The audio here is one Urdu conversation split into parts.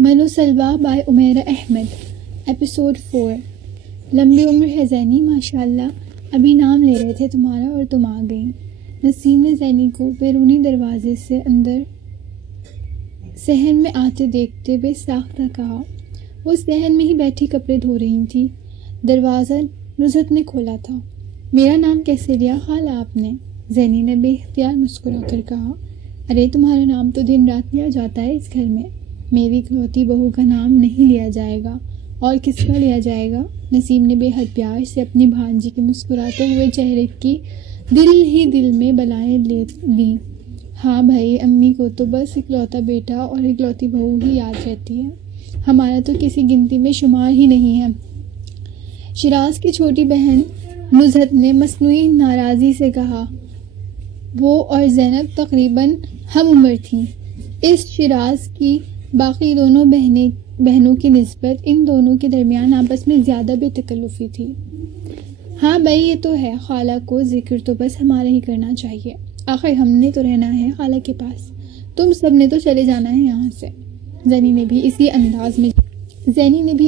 منو سلوا بائی عمیرہ احمد، ایپیسوڈ 4۔ لمبی عمر ہے زینی، ماشاء اللہ، ابھی نام لے رہے تھے تمہارا اور تم آ گئی۔ نسیم نے زینی کو بیرونی دروازے سے اندر صحن میں آتے دیکھتے بے ساختہ کہا۔ وہ صحن میں ہی بیٹھی کپڑے دھو رہی تھی۔ دروازہ نزہت نے کھولا تھا۔ میرا نام کیسے لیا خالہ آپ نے؟ زینی نے بے اختیار مسکرا کر کہا۔ ارے تمہارا نام تو دن رات لیا جاتا ہے اس گھر میں، میری اکلوتی بہو کا نام نہیں لیا جائے گا اور کس کا لیا جائے گا؟ نسیم نے بے حد پیار سے اپنی بھانجی کے مسکراتے ہوئے چہرے کی دل ہی دل میں بلائیں لے لی۔ ہاں بھائی، امی کو تو بس اکلوتا بیٹا اور اکلوتی بہو ہی یاد رہتی ہے، ہمارا تو کسی گنتی میں شمار ہی نہیں ہے۔ شراز کی چھوٹی بہن نزہت نے مصنوعی ناراضی سے کہا۔ وہ اور زینب تقریباً ہم عمر تھیں۔ اس شراز کی باقی دونوں بہنوں کی نسبت ان دونوں کے درمیان آپس میں زیادہ بے تکلفی تھی۔ ہاں بھائی یہ تو ہے، خالہ کو ذکر تو بس ہمارا ہی کرنا چاہیے، آخر ہم نے تو رہنا ہے خالہ کے پاس، تم سب نے تو چلے جانا ہے یہاں سے۔ زینی نے بھی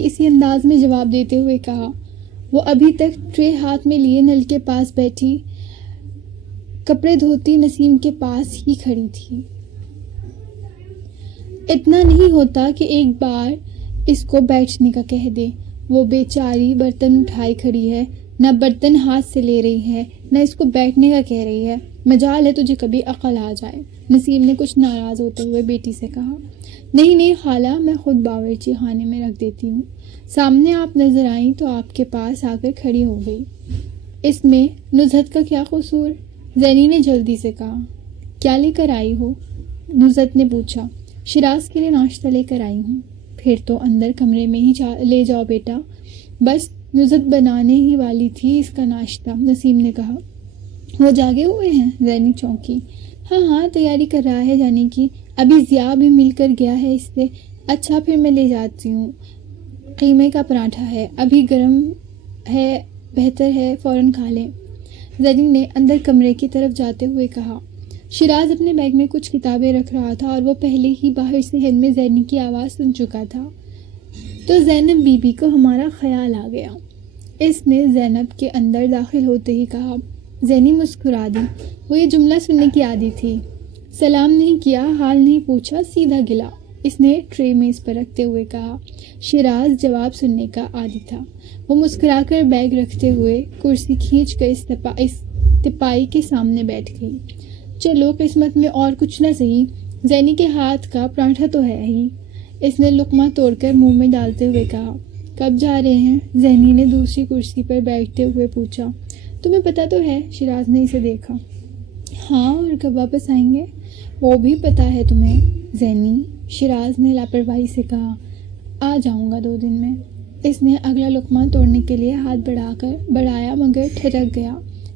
اسی انداز میں جواب دیتے ہوئے کہا۔ وہ ابھی تک ٹرے ہاتھ میں لیے نل کے پاس بیٹھی کپڑے دھوتی نسیم کے پاس ہی کھڑی تھی۔ اتنا نہیں ہوتا کہ ایک بار اس کو بیٹھنے کا کہہ دے۔ وہ بیچاری برتن اٹھائی کھڑی ہے، نہ برتن ہاتھ سے لے رہی ہے نہ اس کو بیٹھنے کا کہہ رہی ہے۔ مجال ہے تجھے کبھی عقل آ جائے، نسیم نے کچھ ناراض ہوتے ہوئے بیٹی سے کہا۔ نہیں خالہ، میں خود باورچی خانے میں رکھ دیتی ہوں۔ سامنے آپ نظر آئیں تو آپ کے پاس آ کر کھڑی ہو گئی۔ اس میں نزہت کا کیا قصور؟ زینی نے جلدی سے کہا۔ کیا لے کر آئی ہو؟ نزہت نے پوچھا۔ شراز کے لیے ناشتہ لے کر آئی ہوں۔ پھر تو اندر کمرے میں ہی لے جاؤ بیٹا، بس نزہت بنانے ہی والی تھی اس کا ناشتہ، نسیم نے کہا۔ وہ جاگے ہوئے ہیں؟ زینی چونکی۔ ہاں تیاری کر رہا ہے جانے کی، ابھی ضیاء بھی مل کر گیا ہے اس سے۔ اچھا پھر میں لے جاتی ہوں، قیمے کا پراٹھا ہے، ابھی گرم ہے، بہتر ہے فوراً کھا لیں، زینی نے اندر کمرے کی طرف جاتے ہوئے کہا۔ شراز اپنے بیگ میں کچھ کتابیں رکھ رہا تھا اور وہ پہلے ہی باہر صحن میں زینی کی آواز سن چکا تھا۔ تو زینب بی بی کو ہمارا خیال آ گیا، اس نے زینب کے اندر داخل ہوتے ہی کہا۔ زینی مسکرا دی، وہ یہ جملہ سننے کی عادی تھی۔ سلام نہیں کیا، حال نہیں پوچھا، سیدھا گلا، اس نے ٹرے میز پر رکھتے ہوئے کہا۔ شراز جواب سننے کا عادی تھا۔ وہ مسکرا کر بیگ رکھتے ہوئے کرسی کھینچ کر اس تپائی کے سامنے بیٹھ گئی۔ چلو قسمت میں اور کچھ نہ سہی، زینی کے ہاتھ کا پراٹھا تو ہے ہی، اس نے لقمہ توڑ کر منہ میں ڈالتے ہوئے کہا۔ کب جا رہے ہیں؟ زینی نے دوسری کرسی پر بیٹھتے ہوئے پوچھا۔ تمہیں پتہ تو ہے، شراز نے اسے دیکھا۔ ہاں، اور کب واپس آئیں گے؟ وہ بھی پتہ ہے تمہیں زینی، شراز نے لاپرواہی سے کہا۔ آ جاؤں گا 2 دن میں، اس نے اگلا لقمہ توڑنے کے لیے ہاتھ بڑھایا مگر ٹھٹک گیا۔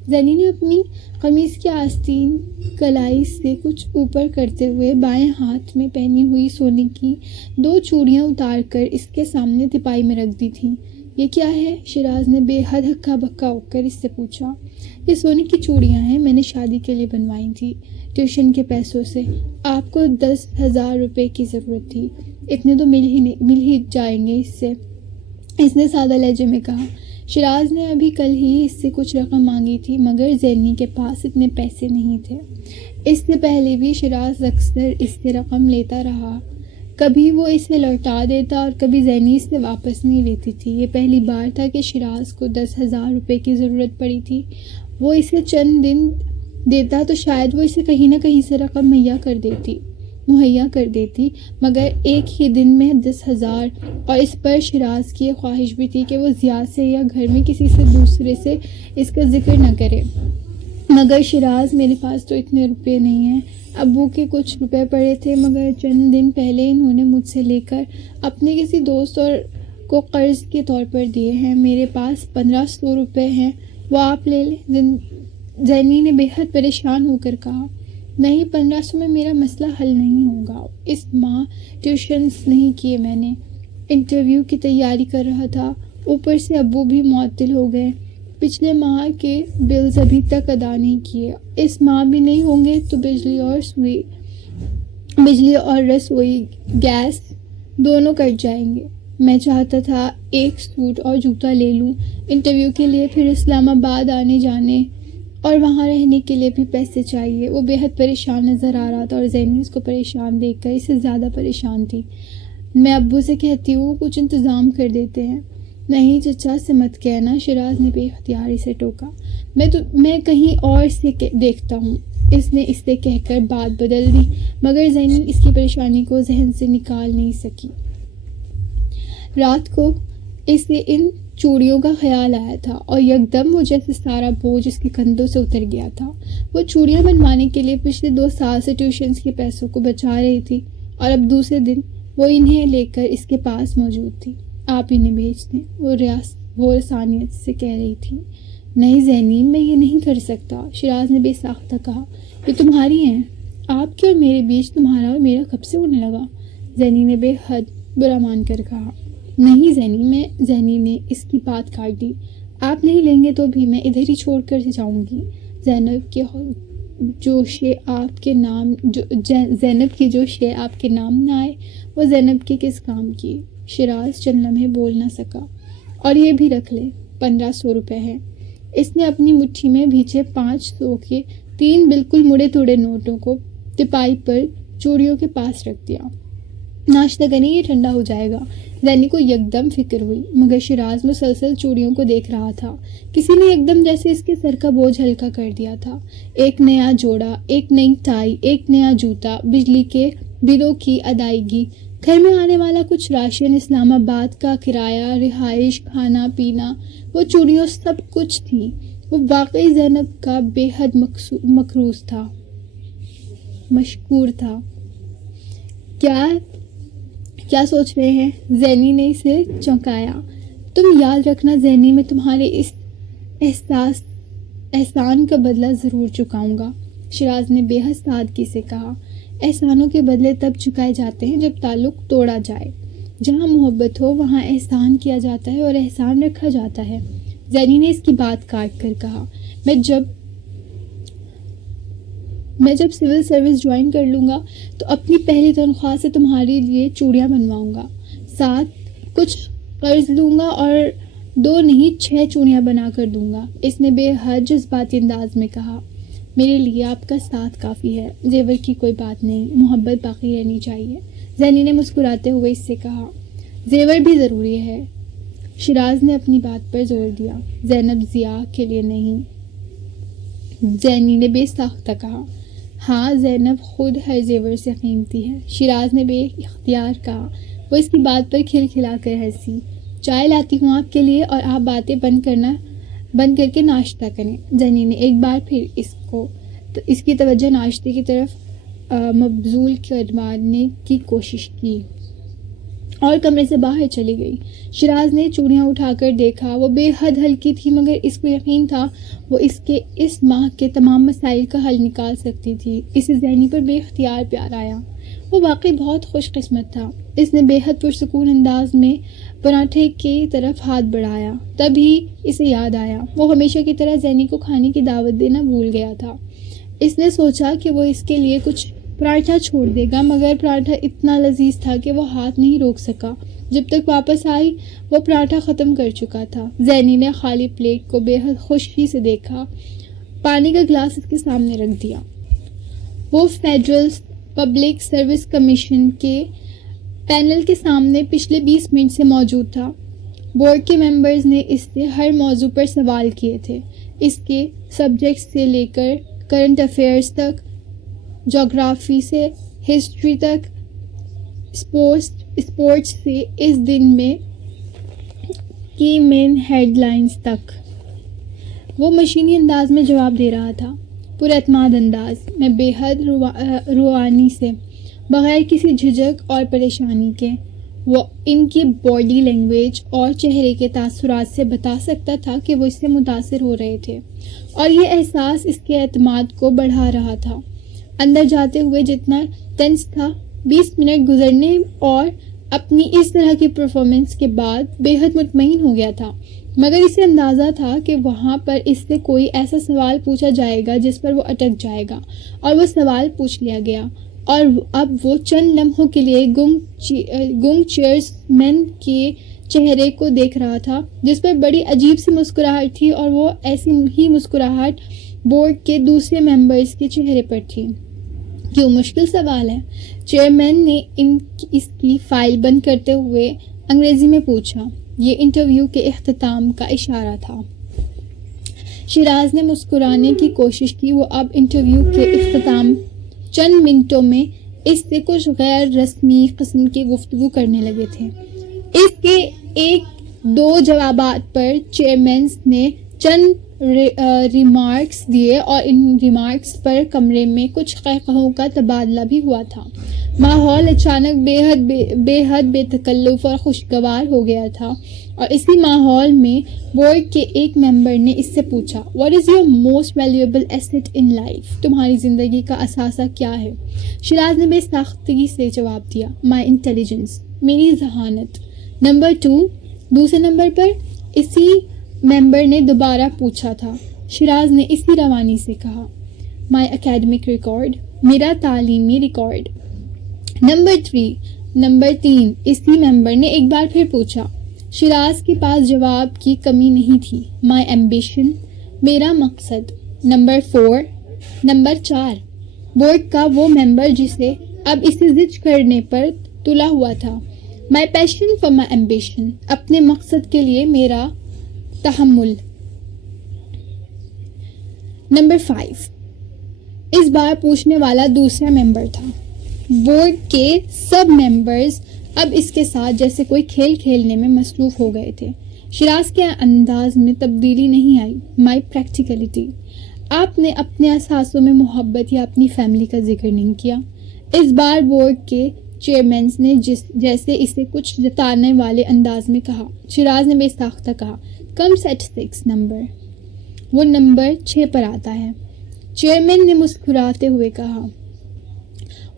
زینی نے اپنی قمیص کی آستین کلائی سے کچھ اوپر کرتے ہوئے بائیں ہاتھ میں پہنی ہوئی سونے کی 2 چوڑیاں اتار کر اس کے سامنے تپائی میں رکھ دی تھیں۔ یہ کیا ہے؟ شراز نے بے حد ہکا بکا ہو کر اس سے پوچھا۔ یہ سونے کی چوڑیاں ہیں، میں نے شادی کے لیے بنوائی تھی ٹیوشن کے پیسوں سے، آپ کو 10,000 روپے کی ضرورت تھی، اتنے تو مل ہی جائیں گے اس نے سادہ لہجے میں کہا۔ شراز نے ابھی کل ہی اس سے کچھ رقم مانگی تھی مگر زینی کے پاس اتنے پیسے نہیں تھے۔ اس سے پہلے بھی شراز اکثر اس سے رقم لیتا رہا، کبھی وہ اسے لوٹا دیتا اور کبھی زینی اس سے واپس نہیں لیتی تھی۔ یہ پہلی بار تھا کہ شراز کو 10,000 روپے کی ضرورت پڑی تھی۔ وہ اسے چند دن دیتا تو شاید وہ اسے کہیں نہ کہیں سے رقم مہیا کر دیتی مگر ایک ہی دن میں 10,000، اور اس پر شراز کی یہ خواہش بھی تھی کہ وہ ضیاء سے یا گھر میں کسی سے دوسرے سے اس کا ذکر نہ کرے۔ مگر شراز، میرے پاس تو اتنے روپے نہیں ہیں، ابو کے کچھ روپے پڑے تھے مگر چند دن پہلے انہوں نے مجھ سے لے کر اپنے کسی دوست اور کو قرض کے طور پر دیے ہیں، میرے پاس 1,500 روپے ہیں، وہ آپ لے لیں، زینی نے بے حد پریشان ہو کر کہا۔ نہیں، 1,500 میں میرا مسئلہ حل نہیں ہوگا، اس ماہ ٹیوشنز نہیں کیے، میں نے انٹرویو کی تیاری کر رہا تھا، اوپر سے ابو بھی معطل ہو گئے، پچھلے ماہ کے بلز ابھی تک ادا نہیں کیے، اس ماہ بھی نہیں ہوں گے تو بجلی اور رسوئی، گیس دونوں کٹ جائیں گے۔ میں چاہتا تھا ایک سوٹ اور جوتا لے لوں انٹرویو کے لیے، پھر اسلام آباد آنے جانے اور وہاں رہنے کے لیے بھی پیسے چاہیے۔ وہ بے حد پریشان نظر آ رہا تھا اور زینی اس کو پریشان دیکھ کر اس سے زیادہ پریشان تھی۔ میں ابو سے کہتی ہوں کچھ انتظام کر دیتے ہیں۔ نہیں چچا سے مت کہنا، شیراز نے بے اختیاری سے ٹوکا۔ میں کہیں اور سے دیکھتا ہوں، اس نے اس سے کہہ کر بات بدل دی، مگر زینی اس کی پریشانی کو ذہن سے نکال نہیں سکی۔ رات کو اسے ان چوڑیوں کا خیال آیا تھا اور یکدم وہ جیسے سارا بوجھ اس کے کندھوں سے اتر گیا تھا۔ وہ چوڑیاں بنوانے کے لیے پچھلے 2 سال سے ٹیوشنز کے پیسوں کو بچا رہی تھی اور اب دوسرے دن وہ انہیں لے کر اس کے پاس موجود تھی۔ آپ انہیں بھیج دیں، وہ رسانیت سے کہہ رہی تھی۔ نہیں زینی، میں یہ نہیں کر سکتا، شیراز نے بے ساختہ کہا۔ یہ تمہاری ہیں، آپ کے اور میرے بیچ تمہارا اور میرا کب سے ہونے لگا؟ زینی نے بے حد برا مان کر کہا۔ نہیں زینی نے اس کی بات کاٹ دی۔ آپ نہیں لیں گے تو بھی میں ادھر ہی چھوڑ کر جاؤں گی۔ زینب کی جو شے آپ کے نام نہ آئے وہ زینب کے کس کام کی؟ شیراز چند لمحے بول نہ سکا۔ اور یہ بھی رکھ لے، 1500 روپے ہیں۔ اس نے اپنی مٹھی میں بھیجے 500 کے 3 بالکل مڑے توڑے نوٹوں کو تپائی پر چوڑیوں کے پاس رکھ دیا۔ ناشتہ کریں، یہ ٹھنڈا ہو جائے گا۔ زینی کو یکدم فکر ہوئی، مگر شیراز مسلسل چوڑیوں کو دیکھ رہا تھا۔ کسی نے یکدم جیسے اس کے سر کا بوجھ ہلکا کر دیا تھا۔ ایک نیا جوڑا، ایک نئی ٹائی، ایک نیا جوتا، بجلی کے بلوں کی ادائیگی، گھر میں آنے والا کچھ راشن، اسلام آباد کا کرایہ، رہائش، کھانا پینا، وہ چوڑیوں سب کچھ تھی۔ وہ واقعی زینب کا بے حد مشکور تھا۔ کیا سوچ رہے ہیں؟ زینی نے اسے چونکایا۔ تم یاد رکھنا زینی، میں تمہارے اس احسان کا بدلہ ضرور چکاؤں گا، شیراز نے بے حد سادگی سے کہا۔ احسانوں کے بدلے تب چکائے جاتے ہیں جب تعلق توڑا جائے۔ جہاں محبت ہو وہاں احسان کیا جاتا ہے اور احسان رکھا جاتا ہے۔ زینی نے اس کی بات کاٹ کر کہا۔ میں جب سول سروس جوائن کر لوں گا تو اپنی پہلی تنخواہ سے تمہارے لیے چوڑیاں بنواؤں گا، ساتھ کچھ قرض لوں گا اور 2 نہیں 6 چوڑیاں بنا کر دوں گا، اس نے بے حد جذباتی انداز میں کہا۔ میرے لیے آپ کا ساتھ کافی ہے، زیور کی کوئی بات نہیں، محبت باقی رہنی چاہیے، زینی نے مسکراتے ہوئے اس سے کہا۔ زیور بھی ضروری ہے، شیراز نے اپنی بات پر زور دیا۔ زینب ضیاء کے لیے نہیں، زینی نے بے ساختہ کہا۔ ہاں، زینب خود ہر زیور سے قیمتی ہے، شیراز نے بے اختیار کہا۔ وہ اس کی بات پر کھلکھلا کر ہنسی۔ چائے لاتی ہوں آپ کے لیے اور آپ باتیں بند کر کے ناشتہ کریں۔ زینی نے ایک بار پھر اس کی توجہ ناشتے کی طرف مبذول کروانے کی کوشش کی اور کمرے سے باہر چلی گئی۔ شیراز نے چوڑیاں اٹھا کر دیکھا، وہ بے حد ہلکی تھی، مگر اس کو یقین تھا وہ اس ماہ کے تمام مسائل کا حل نکال سکتی تھی۔ اسے زینی پر بے اختیار پیار آیا۔ وہ واقعی بہت خوش قسمت تھا۔ اس نے بے حد پرسکون انداز میں پراٹھے کی طرف ہاتھ بڑھایا، تبھی اسے یاد آیا وہ ہمیشہ کی طرح زینی کو کھانے کی دعوت دینا بھول گیا تھا۔ اس نے سوچا کہ وہ اس کے لیے کچھ پراٹھا چھوڑ دے گا، مگر پراٹھا اتنا لذیذ تھا کہ وہ ہاتھ نہیں روک سکا۔ جب تک واپس آئی وہ پراٹھا ختم کر چکا تھا۔ زینی نے خالی پلیٹ کو بے حد خوشی سے دیکھا، پانی کا گلاس اس کے سامنے رکھ دیا۔ وہ فیڈرل پبلک سروس کمیشن کے پینل کے سامنے پچھلے 20 منٹ سے موجود تھا۔ بورڈ کے ممبرز نے اس سے ہر موضوع پر سوال کیے تھے، اس کے سبجیکٹس سے لے کر کرنٹ افیئرز تک، جغرافی سے ہسٹری تک، اسپورٹس سے اس دن میں کی مین ہیڈ لائنز تک۔ وہ مشینی انداز میں جواب دے رہا تھا، پر اعتماد انداز میں، بے حد روانی سے، بغیر کسی جھجک اور پریشانی کے۔ وہ ان کی باڈی لینگویج اور چہرے کے تاثرات سے بتا سکتا تھا کہ وہ اس سے متاثر ہو رہے تھے، اور یہ احساس اس کے اعتماد کو بڑھا رہا تھا۔ اندر جاتے ہوئے جتنا ٹینس تھا، 20 منٹ گزرنے اور اپنی اس طرح کی پرفارمنس کے بعد بے حد مطمئن ہو گیا تھا، مگر اسے اندازہ تھا کہ وہاں پر اس سے کوئی ایسا سوال پوچھا جائے گا جس پر وہ اٹک جائے گا، اور وہ سوال پوچھ لیا گیا۔ اور اب وہ چند لمحوں کے لیے گنگ چیئرمین کے چہرے کو دیکھ رہا تھا جس پر بڑی عجیب سی مسکراہٹ تھی، اور وہ ایسی ہی مسکراہٹ بورڈ کے دوسرے ممبرز کے چہرے پر تھی۔ کیوں مشکل سوال ہے؟ چیئرمین نے اس کی فائل بند کرتے ہوئے انگریزی میں پوچھا۔ یہ انٹرویو کے اختتام کا اشارہ تھا۔ شیراز نے مسکرانے کی کوشش کی۔ وہ اب انٹرویو کے اختتام چند منٹوں میں اس سے کچھ غیر رسمی قسم کی گفتگو کرنے لگے تھے۔ اس کے ایک دو جوابات پر چیئرمین نے چند ریمارکس دیے اور ان ریمارکس پر کمرے میں کچھ قہقہوں کا تبادلہ بھی ہوا تھا۔ ماحول اچانک بے حد بے تکلف اور خوشگوار ہو گیا تھا، اور اسی ماحول میں بورڈ کے ایک ممبر نے اس سے پوچھا، "What is your most valuable asset in life?" تمہاری زندگی کا اثاثہ کیا ہے؟ شیراز نے بے ساختگی سے جواب دیا، "My intelligence." میری ذہانت۔ نمبر 2، دوسرے نمبر پر اسی ممبر نے دوبارہ پوچھا تھا۔ شیراز نے اسی روانی سے کہا، "My academic record." میرا تعلیمی ریکارڈ۔ نمبر 3 اسی ممبر نے ایک بار پھر پوچھا۔ شیراز کے پاس جواب کی کمی نہیں تھی، "My ambition." میرا مقصد۔ نمبر 4 بورڈ کا وہ ممبر جسے اب اسے زج کرنے پر تلا ہوا تھا، "My passion for my ambition." اپنے مقصد کے لیے میرا تحمل۔ نمبر 5 اس بار پوچھنے والا دوسرا ممبر تھا۔ بورڈ کے سب ممبرز اب اس کے ساتھ جیسے کوئی کھیل کھیلنے میں مصروف ہو گئے تھے۔ شیراز کے انداز میں تبدیلی نہیں آئی۔ "My practicality." آپ نے اپنے احساسوں میں محبت یا اپنی فیملی کا ذکر نہیں کیا۔ اس بار بورڈ کے چیئرمین نے جیسے اسے کچھ جتانے والے انداز میں کہا۔ شیراز نے بے ساختہ کہا، "Comes at 6 نمبر." وہ نمبر 6 پر آتا ہے۔ چیئرمین نے مسکراتے ہوئے کہا،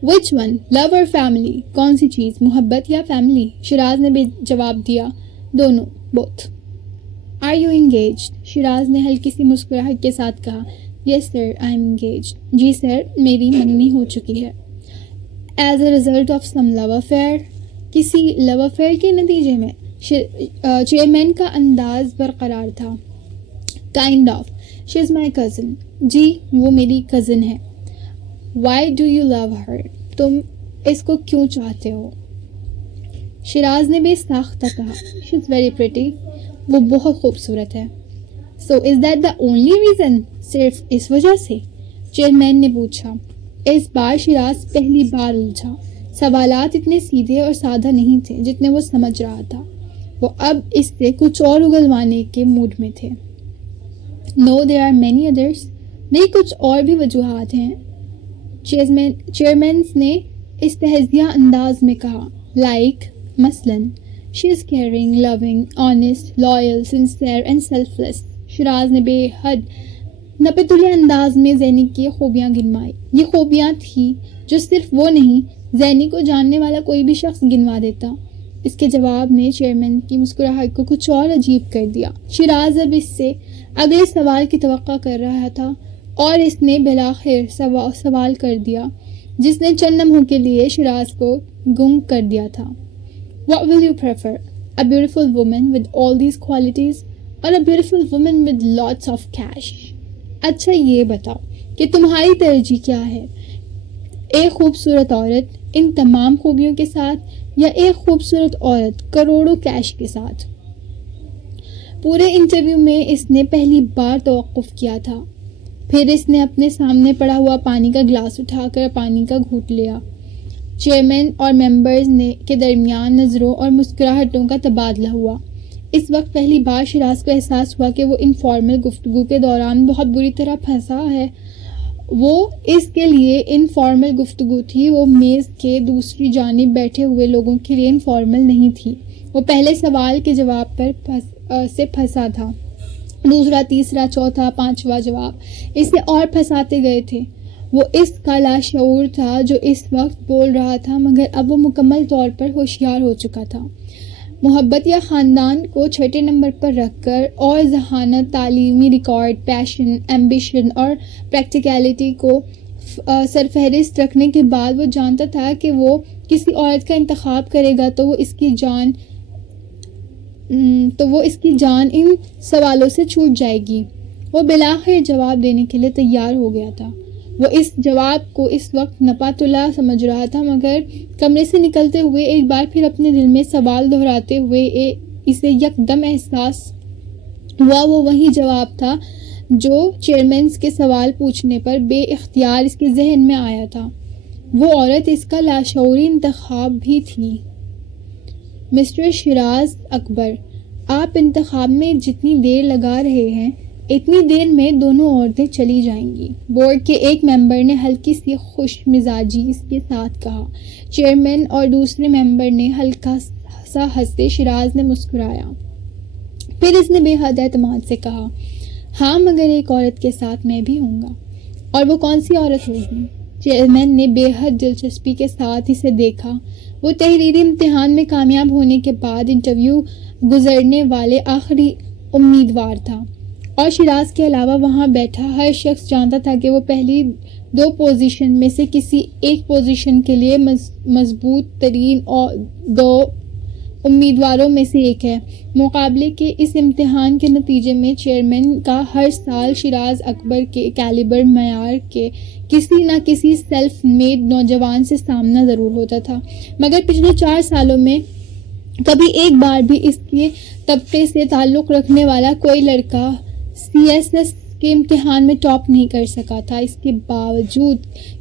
"Which one? Love or family?" کون سی چیز، محبت یا فیملی؟ شیراز نے جواب دیا، "دونوں، both." "Are you engaged?" Shiraz نے ہلکی سی مسکراہٹ کے ساتھ کہا، "Yes sir, I am engaged." جی سر، میری منگنی ہو چکی ہے۔ "As a result of some love affair?" کسی لو افیئر کے نتیجے میں؟ چیئرمین کا انداز برقرار تھا۔ "Kind of. She is my cousin." جی، وہ میری کزن ہے۔ "Why do you love her?" تم اس کو کیوں چاہتے ہو؟ شیراز نے بے ساختہ کہا، "She is very pretty." وہ بہت خوبصورت ہے۔ "So is that the only reason?" صرف اس وجہ سے؟ چیئرمین نے پوچھا۔ اس بار شیراز پہلی بار الجھا۔ سوالات اتنے سیدھے اور سادہ نہیں تھے جتنے وہ سمجھ رہا تھا۔ وہ اب اس سے کچھ اور اگلوانے کے موڈ میں تھے۔ "No, there are many others." نہیں، کچھ اور بھی وجوہات ہیں۔ چیئرمین نے استہزیہ انداز میں کہا، "Like مثلاً." "She is caring, loving, honest, loyal, sincere and selfless." Shiraz نے بے حد نپتلے انداز میں زینی کی خوبیاں گنوائی۔ یہ خوبیاں تھیں جو صرف وہ نہیں، زینی کو جاننے والا کوئی بھی شخص گنوا دیتا۔ اس کے جواب نے چیئرمین کی مسکراہٹ کو کچھ اور عجیب کر دیا۔ شیراز اب اس سے اگلے سوال کی توقع کر رہا تھا، اور اس نے بالآخر سوال کر دیا جس نے چند لمحوں کے لیے شیراز کو گنگ کر دیا تھا۔ "What will you prefer? A beautiful woman with all these qualities or a beautiful woman with lots of cash?" اچھا یہ بتاؤ کہ تمہاری ترجیح کیا ہے، ایک خوبصورت عورت ان تمام خوبیوں کے ساتھ یا ایک خوبصورت عورت کروڑوں کیش کے ساتھ؟ پورے انٹرویو میں اس نے پہلی بار توقف کیا تھا۔ پھر اس نے اپنے سامنے پڑا ہوا پانی کا گلاس اٹھا کر پانی کا گھونٹ لیا۔ چیئرمین اور ممبرز کے درمیان نظروں اور مسکراہٹوں کا تبادلہ ہوا۔ اس وقت پہلی بار شیراز کو احساس ہوا کہ وہ انفارمل گفتگو کے دوران بہت بری طرح پھنسا ہے۔ وہ اس کے لیے انفارمل گفتگو تھی، وہ میز کے دوسری جانب بیٹھے ہوئے لوگوں کے لیے انفارمل نہیں تھی۔ وہ پہلے سوال کے جواب پر سے پھنسا تھا، دوسرا، تیسرا، چوتھا، پانچواں جواب اسے اور پھنساتے گئے تھے۔ وہ اس کا لاشعور تھا جو اس وقت بول رہا تھا، مگر اب وہ مکمل طور پر ہوشیار ہو چکا تھا۔ محبت یا خاندان کو چھٹے نمبر پر رکھ کر اور ذہانت، تعلیمی ریکارڈ، پیشن، ایمبیشن اور پریکٹیکلٹی کو سرفہرست رکھنے کے بعد وہ جانتا تھا کہ وہ کسی عورت کا انتخاب کرے گا تو وہ اس کی جان ان سوالوں سے چھوٹ جائے گی۔ وہ بالآخر جواب دینے کے لیے تیار ہو گیا تھا۔ وہ اس جواب کو اس وقت نپاتلا سمجھ رہا تھا، مگر کمرے سے نکلتے ہوئے ایک بار پھر اپنے دل میں سوال دہراتے ہوئے اسے یکدم احساس ہوا وہ وہی جواب تھا جو چیئرمین کے سوال پوچھنے پر بے اختیار اس کے ذہن میں آیا تھا۔ وہ عورت اس کا لاشعوری انتخاب بھی تھی۔ مسٹر شیراز اکبر، آپ انتخاب میں جتنی دیر لگا رہے ہیں اتنی دیر میں دونوں عورتیں چلی جائیں گی، بورڈ کے ایک ممبر نے ہلکی سی خوش مزاجی اس کے ساتھ کہا۔ چیئرمین اور دوسرے ممبر نے ہلکا سا ہنسے۔ شیراز نے مسکرایا، پھر اس نے بے حد اعتماد سے کہا، ہاں مگر ایک عورت کے ساتھ میں بھی ہوں گا۔ اور وہ کون سی عورت ہوگی؟ چیئرمین نے بے حد دلچسپی کے ساتھ اسے دیکھا۔ وہ تحریری امتحان میں کامیاب ہونے کے بعد انٹرویو گزرنے والے آخری امیدوار تھا، اور شیراز کے علاوہ وہاں بیٹھا ہر شخص جانتا تھا کہ وہ پہلی دو پوزیشن میں سے کسی ایک پوزیشن کے لیے مضبوط ترین دو امیدواروں میں سے ایک ہے۔ مقابلے کے اس امتحان کے نتیجے میں چیئرمین کا ہر سال شیراز اکبر کے کیلیبر معیار کے کسی نہ کسی سیلف میڈ نوجوان سے سامنا ضرور ہوتا تھا، مگر پچھلے 4 سالوں میں کبھی ایک بار بھی اس کے طبقے سے تعلق رکھنے والا کوئی لڑکا CSS کے امتحان میں ٹاپ نہیں کر سکا تھا۔ اس کے باوجود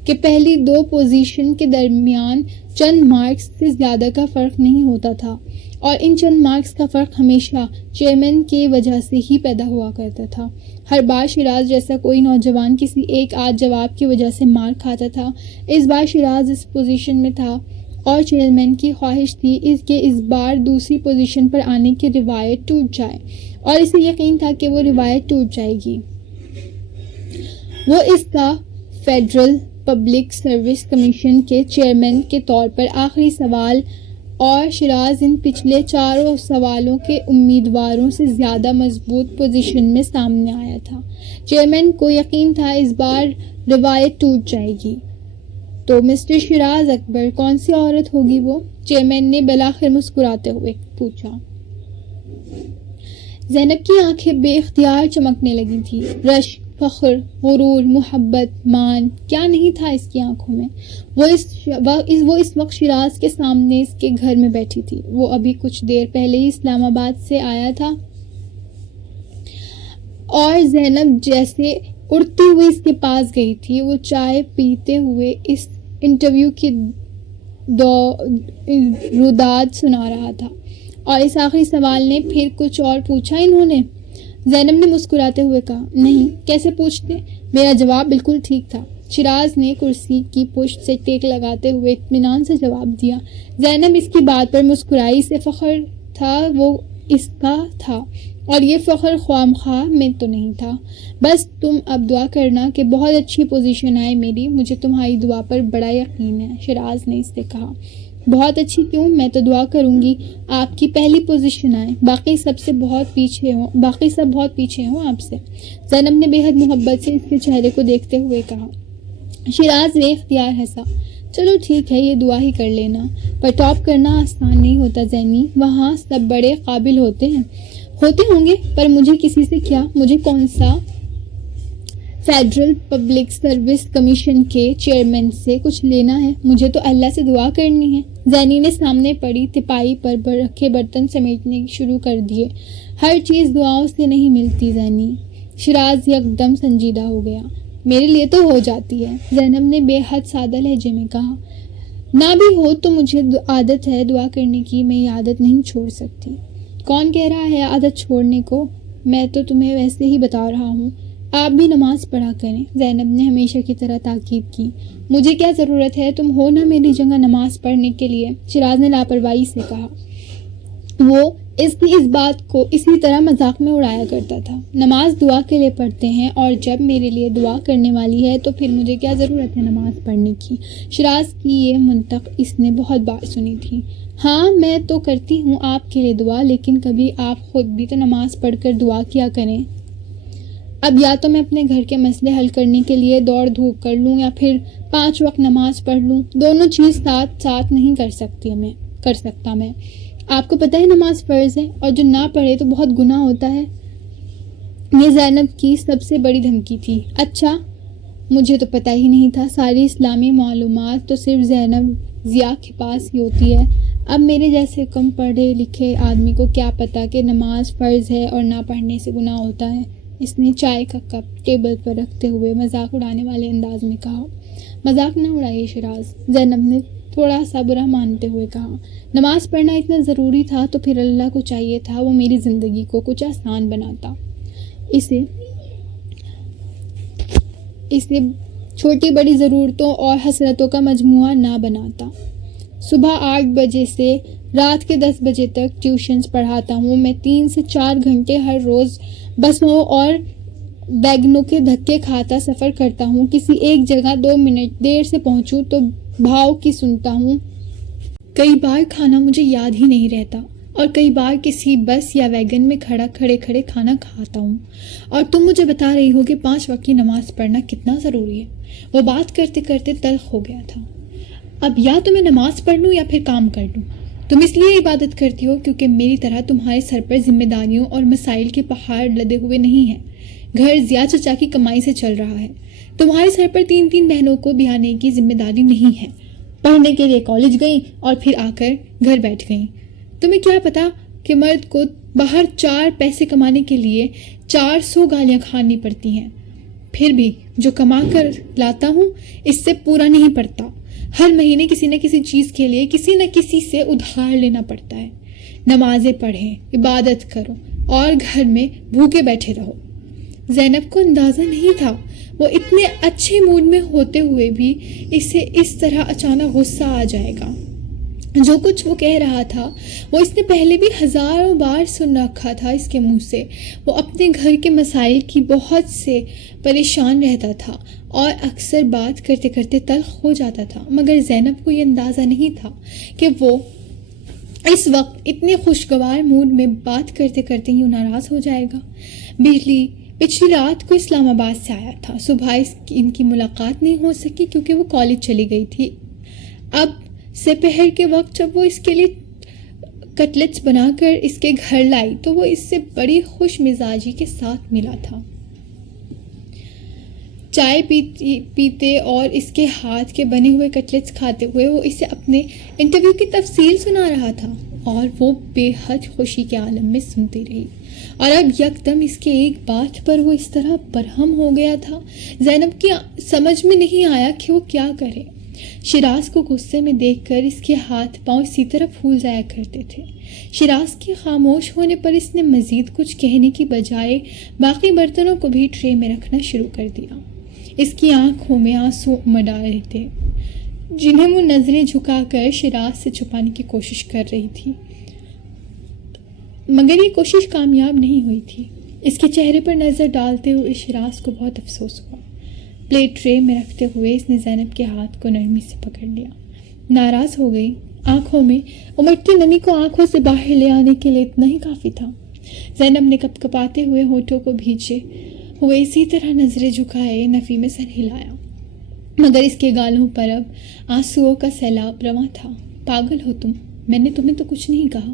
کہ پہلی 2 پوزیشن کے درمیان چند مارکس سے زیادہ کا فرق نہیں ہوتا تھا، اور ان چند مارکس کا فرق ہمیشہ چیئرمین کی وجہ سے ہی پیدا ہوا کرتا تھا۔ ہر بار شیراز جیسا کوئی نوجوان کسی ایک آدھ جواب کی وجہ سے مار کھاتا تھا۔ اس بار شیراز اس پوزیشن میں تھا اور چیئرمین کی خواہش تھی کہ اس بار دوسری پوزیشن پر آنے کی روایت ٹوٹ جائے، اور اسے یقین تھا کہ وہ روایت ٹوٹ جائے گی۔ وہ اس کا فیڈرل پبلک سروس کمیشن کے چیئرمین کے طور پر آخری سوال، اور شیراز ان پچھلے 4 سوالوں کے امیدواروں سے زیادہ مضبوط پوزیشن میں سامنے آیا تھا۔ چیئرمین کو یقین تھا اس بار روایت ٹوٹ جائے گی۔ تو مسٹر شیراز اکبر، کون سی عورت ہوگی وہ؟ چیئرمین نے بالآخر مسکراتے ہوئے پوچھا۔ زینب کی آنکھیں بے اختیار چمکنے لگی تھی۔ رشک، فخر، غرور، محبت، مان، کیا نہیں تھا اس کی آنکھوں میں۔ وہ اس وقت شیراز کے سامنے اس کے گھر میں بیٹھی تھی۔ وہ ابھی کچھ دیر پہلے ہی اسلام آباد سے آیا تھا، اور زینب جیسے اڑتی ہوئی اس کے پاس گئی تھی۔ وہ چائے پیتے ہوئے اس انٹرویو کی روداد سنا رہا تھا، اور اس آخری سوال نے پھر کچھ اور پوچھا انہوں نے؟ زینب نے مسکراتے ہوئے کہا، نہیں، کیسے پوچھتے، میرا جواب بالکل ٹھیک تھا۔ شیراز نے کرسی کی پشت سے ٹیک لگاتے ہوئے اطمینان سے جواب دیا۔ زینب اس کی بات پر مسکرائی۔ اسے فخر تھا وہ اس کا تھا، اور یہ فخر خواہ مخواہ میں تو نہیں تھا۔ بس تم اب دعا کرنا کہ بہت اچھی پوزیشن آئے میری، مجھے تمہاری دعا پر بڑا یقین ہے، شیراز نے اس سے کہا۔ بہت اچھی کیوں، میں تو دعا کروں گی آپ کی پہلی پوزیشن آئے، باقی سب بہت پیچھے ہوں آپ سے، زینب نے بے حد محبت سے اس کے چہرے کو دیکھتے ہوئے کہا۔ شیراز بے اختیار ہنسا۔ چلو ٹھیک ہے، یہ دعا ہی کر لینا، پر ٹاپ کرنا آسان نہیں ہوتا زینی، وہاں سب بڑے قابل ہوتے ہوں گے، پر مجھے کسی سے کیا، مجھے کون سا فیڈرل پبلک سروس کمیشن کے چیئرمین سے کچھ لینا ہے، مجھے تو اللہ سے دعا کرنی ہے۔ زینی نے سامنے پڑی تپائی پر رکھے برتن سمیٹنے شروع کر دیے۔ ہر چیز دعاؤں سے نہیں ملتی زینی۔ شیراز یکدم سنجیدہ ہو گیا۔ میرے لیے تو ہو جاتی ہے، زینب نے بے حد سادہ لہجے میں کہا۔ نہ بھی ہو تو مجھے عادت ہے دعا کرنے کی، میں یہ عادت نہیں چھوڑ سکتی۔ کون کہہ رہا ہے عادت چھوڑنے کو، میں تو تمہیں ویسے ہی بتا رہا ہوں، آپ بھی نماز پڑھا کریں، زینب نے ہمیشہ کی طرح تاکید کی۔ مجھے کیا ضرورت ہے، تم ہو نا میری جگہ نماز پڑھنے کے لیے، شیراز نے لاپرواہی سے کہا۔ وہ اس کی اس بات کو اسی طرح مذاق میں اڑایا کرتا تھا۔ نماز دعا کے لیے پڑھتے ہیں، اور جب میرے لیے دعا کرنے والی ہے تو پھر مجھے کیا ضرورت ہے نماز پڑھنے کی۔ شیراز کی یہ منطق اس نے بہت بار سنی تھی۔ ہاں میں تو کرتی ہوں آپ کے لیے دعا، لیکن کبھی آپ خود بھی تو نماز پڑھ کر دعا کیا کریں۔ اب یا تو میں اپنے گھر کے مسئلے حل کرنے کے لیے دوڑ دھوپ کر لوں یا پھر 5 وقت نماز پڑھ لوں. دونوں چیز ساتھ ساتھ نہیں کر سکتا میں. آپ کو پتہ ہے نماز فرض ہے اور جو نہ پڑھے تو بہت گناہ ہوتا ہے. یہ زینب کی سب سے بڑی دھمکی تھی. اچھا، مجھے تو پتہ ہی نہیں تھا. ساری اسلامی معلومات تو صرف زینب ضیاء کے پاس ہی ہوتی ہے. اب میرے جیسے کم پڑھے لکھے آدمی کو کیا پتہ کہ نماز فرض ہے اور نہ پڑھنے سے گناہ ہوتا ہے. اس نے چائے کا کپ ٹیبل پر رکھتے ہوئے مذاق اڑانے والے انداز میں کہا. مذاق نہ اڑائیے شیراز، زینب نے تھوڑا سا برا مانتے ہوئے کہا. نماز پڑھنا اتنا ضروری تھا تو پھر اللہ کو چاہیے تھا وہ میری زندگی کو کچھ آسان بناتا، اسے چھوٹی بڑی ضرورتوں اور حسرتوں کا مجموعہ نہ بناتا. صبح 8 بجے سے رات کے 10 بجے تک ٹیوشنز پڑھاتا ہوں. میں 3 سے 4 گھنٹے ہر روز بسوں اور ویگنوں کے دھکے کھاتا سفر کرتا ہوں. کسی ایک جگہ 2 منٹ دیر سے پہنچوں تو بھاؤ کی سنتا ہوں. کئی بار کھانا مجھے یاد ہی نہیں رہتا اور کئی بار کسی بس یا ویگن میں کھڑے کھانا کھاتا ہوں. اور تم مجھے بتا رہی ہو کہ 5 وقت کی نماز پڑھنا کتنا ضروری ہے. وہ بات کرتے کرتے تلخ ہو گیا تھا. اب یا تو میں نماز پڑھ لوں یا پھر کام کر لوں. تم اس لیے عبادت کرتی ہو کیونکہ میری طرح تمہارے سر پر ذمہ داریوں اور مسائل کے پہاڑ لدے ہوئے نہیں ہیں. گھر ضیاء چچا کی کمائی سے چل رہا ہے. تمہارے سر پر 3 بہنوں کو بیانے کی ذمہ داری نہیں ہے. پڑھنے کے لیے کالج گئیں اور پھر آ کر گھر بیٹھ گئیں. تمہیں کیا پتا کہ مرد کو باہر 4 پیسے کمانے کے لیے 400 گالیاں کھانی پڑتی ہیں. پھر بھی جو کما کر لاتا ہوں اس سے پورا نہیں پڑتا. ہر مہینے کسی نہ کسی چیز کے لیے کسی نہ کسی سے ادھار لینا پڑتا ہے. نمازیں پڑھیں، عبادت کرو اور گھر میں بھوکے بیٹھے رہو. زینب کو اندازہ نہیں تھا وہ اتنے اچھے موڈ میں ہوتے ہوئے بھی اسے اس طرح اچانک غصہ آ جائے گا. جو کچھ وہ کہہ رہا تھا وہ اس نے پہلے بھی ہزاروں بار سن رکھا تھا اس کے منہ سے. وہ اپنے گھر کے مسائل کی بہت سے پریشان رہتا تھا اور اکثر بات کرتے کرتے تلخ ہو جاتا تھا. مگر زینب کو یہ اندازہ نہیں تھا کہ وہ اس وقت اتنے خوشگوار موڈ میں بات کرتے کرتے یوں ناراض ہو جائے گا. پچھلی رات کو اسلام آباد سے آیا تھا. صبح ان کی ملاقات نہیں ہو سکی کیونکہ وہ کالج چلی گئی تھی. اب سے پہر کے وقت جب وہ اس کے لیے کٹلیٹس بنا کر اس کے گھر لائی تو وہ اس سے بڑی خوش مزاجی کے ساتھ ملا تھا. چائے پیتے اور اس کے ہاتھ کے بنے ہوئے کٹلیٹس کھاتے ہوئے وہ اسے اپنے انٹرویو کی تفصیل سنا رہا تھا اور وہ بے حد خوشی کے عالم میں سنتی رہی. اور اب یکدم اس کے ایک بات پر وہ اس طرح برہم ہو گیا تھا. زینب کی سمجھ میں نہیں آیا کہ وہ کیا کرے. شیراز کو غصے میں دیکھ کر اس کے ہاتھ پاؤں اسی طرح پھول جایا کرتے تھے. شیراز کے خاموش ہونے پر اس نے مزید کچھ کہنے کی بجائے باقی برتنوں کو بھی ٹرے میں رکھنا شروع کر دیا. اس کی آنکھوں میں آنسو امڈ آ رہے تھے جنہیں وہ نظریں جھکا کر شیراز سے چھپانے کی کوشش کر رہی تھی. مگر یہ کوشش کامیاب نہیں ہوئی تھی. اس کے چہرے پر نظر ڈالتے ہوئے شیراز کو بہت افسوس ہوا. پلیٹ ٹرے میں رکھتے ہوئے اس نے زینب کے ہاتھ کو نرمی سے پکڑ لیا. ناراض ہو گئی. آنکھوں میں امٹتی نمی کو آنکھوں سے باہر لے آنے کے لیے اتنا ہی کافی تھا. زینب نے کپ کپاتے ہوئے ہونٹوں کو بھینچے ہوئے اسی طرح نظریں جھکائے نفی میں سر ہلایا. مگر اس کے گالوں پر اب آنسوؤں کا سیلاب رواں تھا. پاگل ہو تم، میں نے تمہیں تو کچھ نہیں کہا.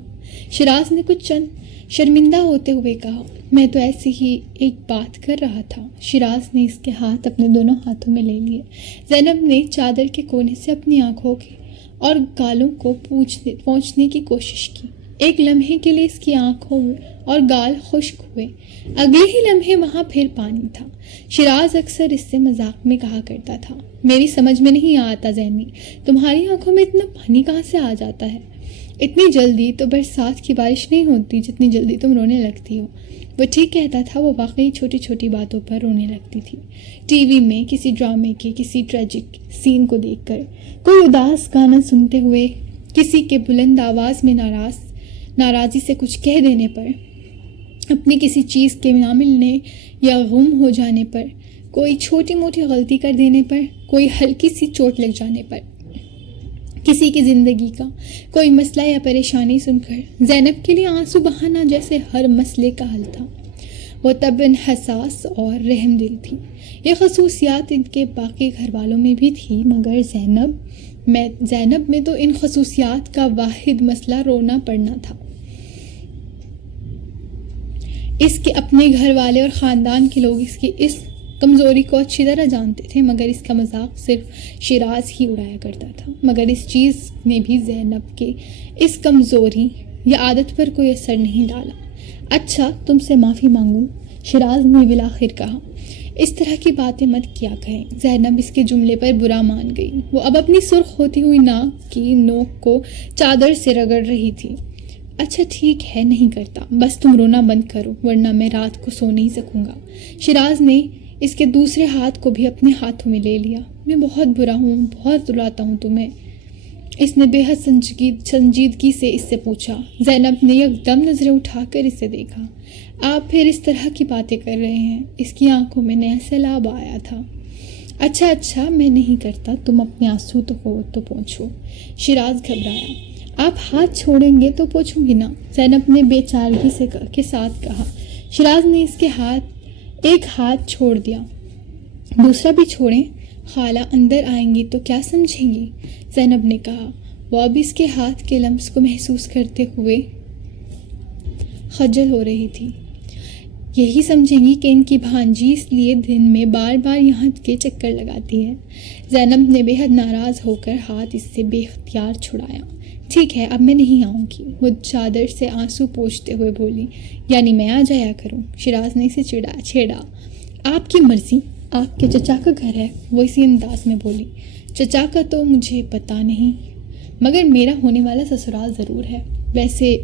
شیراز نے کچھ چند شرمندہ ہوتے ہوئے کہا. میں تو ایسی ہی ایک بات کر رہا تھا. شیراز نے اس کے ہاتھ اپنے دونوں ہاتھوں میں لے لیے. زینب نے چادر کے کونے سے اپنی آنکھوں کے اور گالوں کو پہنچنے کی کوشش کی. ایک لمحے کے لیے اس کی آنکھوں اور گال خشک ہوئے. اگلے ہی لمحے وہاں پھر پانی تھا. شیراز اکثر اس سے مذاق میں کہا کرتا تھا، میری سمجھ میں نہیں آتا زینی، تمہاری آنکھوں میں اتنا پانی کہاں سے آ جاتا ہے؟ اتنی جلدی تو برسات کی بارش نہیں ہوتی جتنی جلدی تم رونے لگتی ہو. وہ ٹھیک کہتا تھا. وہ واقعی چھوٹی چھوٹی باتوں پر رونے لگتی تھی. ٹی وی میں کسی ڈرامے کے کسی ٹریجک سین کو دیکھ کر، کوئی اداس گانا سنتے ہوئے، کسی کے بلند آواز میں ناراضی سے کچھ کہہ دینے پر، اپنی کسی چیز کے نہ ملنے یا غم ہو جانے پر، کوئی چھوٹی موٹی غلطی کر دینے پر، کوئی ہلکی سی چوٹ لگ جانے پر، کسی کی زندگی کا کوئی مسئلہ یا پریشانی سن کر زینب کے لیے آنسو بہانا جیسے ہر مسئلے کا حل تھا. وہ طبعاً حساس اور رحم دل تھی۔ یہ خصوصیات ان کے باقی گھر والوں میں بھی تھی، مگر زینب میں تو ان خصوصیات کا واحد مسئلہ رونا پڑنا تھا۔ اس کے اپنے گھر والے اور خاندان کے لوگ اس کی اس کمزوری کو اچھی طرح جانتے تھے، مگر اس کا مذاق صرف شیراز ہی اڑایا کرتا تھا۔ مگر اس چیز نے بھی زینب کے اس کمزوری یا عادت پر کوئی اثر نہیں ڈالا۔ اچھا، تم سے معافی مانگوں، شیراز نے بالآخر کہا۔ اس طرح کی باتیں مت کیا کریں۔ زینب اس کے جملے پر برا مان گئی۔ وہ اب اپنی سرخ ہوتی ہوئی ناک کی نوک کو چادر سے رگڑ رہی تھی۔ اچھا ٹھیک ہے، نہیں کرتا، بس تم رونا بند کرو، ورنہ میں رات کو سو نہیں سکوں گا۔ شیراز نے اس کے دوسرے ہاتھ کو بھی اپنے ہاتھوں میں لے لیا۔ میں بہت برا ہوں، بہت رلاتا ہوں تمہیں، اس نے بے حد سنجیدگی سے اس سے پوچھا۔ زینب نے یک دم نظریں اٹھا کر اسے دیکھا۔ آپ پھر اس طرح کی باتیں کر رہے ہیں؟ اس کی آنکھوں میں نیا سیلاب آیا تھا۔ اچھا میں نہیں کرتا، تم اپنے آنسو تو پوچھو۔ شیراز گھبرایا۔ آپ ہاتھ چھوڑیں گے تو پوچھوں گی نا، زینب نے بے چارگی کے ساتھ کہا۔ شیراز نے اس کے ایک ہاتھ چھوڑ دیا۔ دوسرا بھی چھوڑیں، خالہ اندر آئیں گی تو کیا سمجھیں گی؟ زینب نے کہا۔ وہ اب اس کے ہاتھ کے لمس کو محسوس کرتے ہوئے خجل ہو رہی تھی۔ یہی سمجھیں گی کہ ان کی بھانجی اس لیے دن میں بار بار یہاں کے چکر لگاتی ہے۔ زینب نے بے حد ناراض ہو کر ہاتھ اس سے بے اختیار چھڑایا۔ ٹھیک ہے، اب میں نہیں آؤں گی، وہ چادر سے آنسو پوچھتے ہوئے بولی۔ یعنی میں آ جایا کروں؟ شیراز نے اسے چھیڑا۔ آپ کی مرضی، آپ کے چچا کا گھر ہے، وہ اسی انداز میں بولی۔ چچا کا تو مجھے پتا نہیں، مگر میرا ہونے والا سسرال ضرور ہے۔ ویسے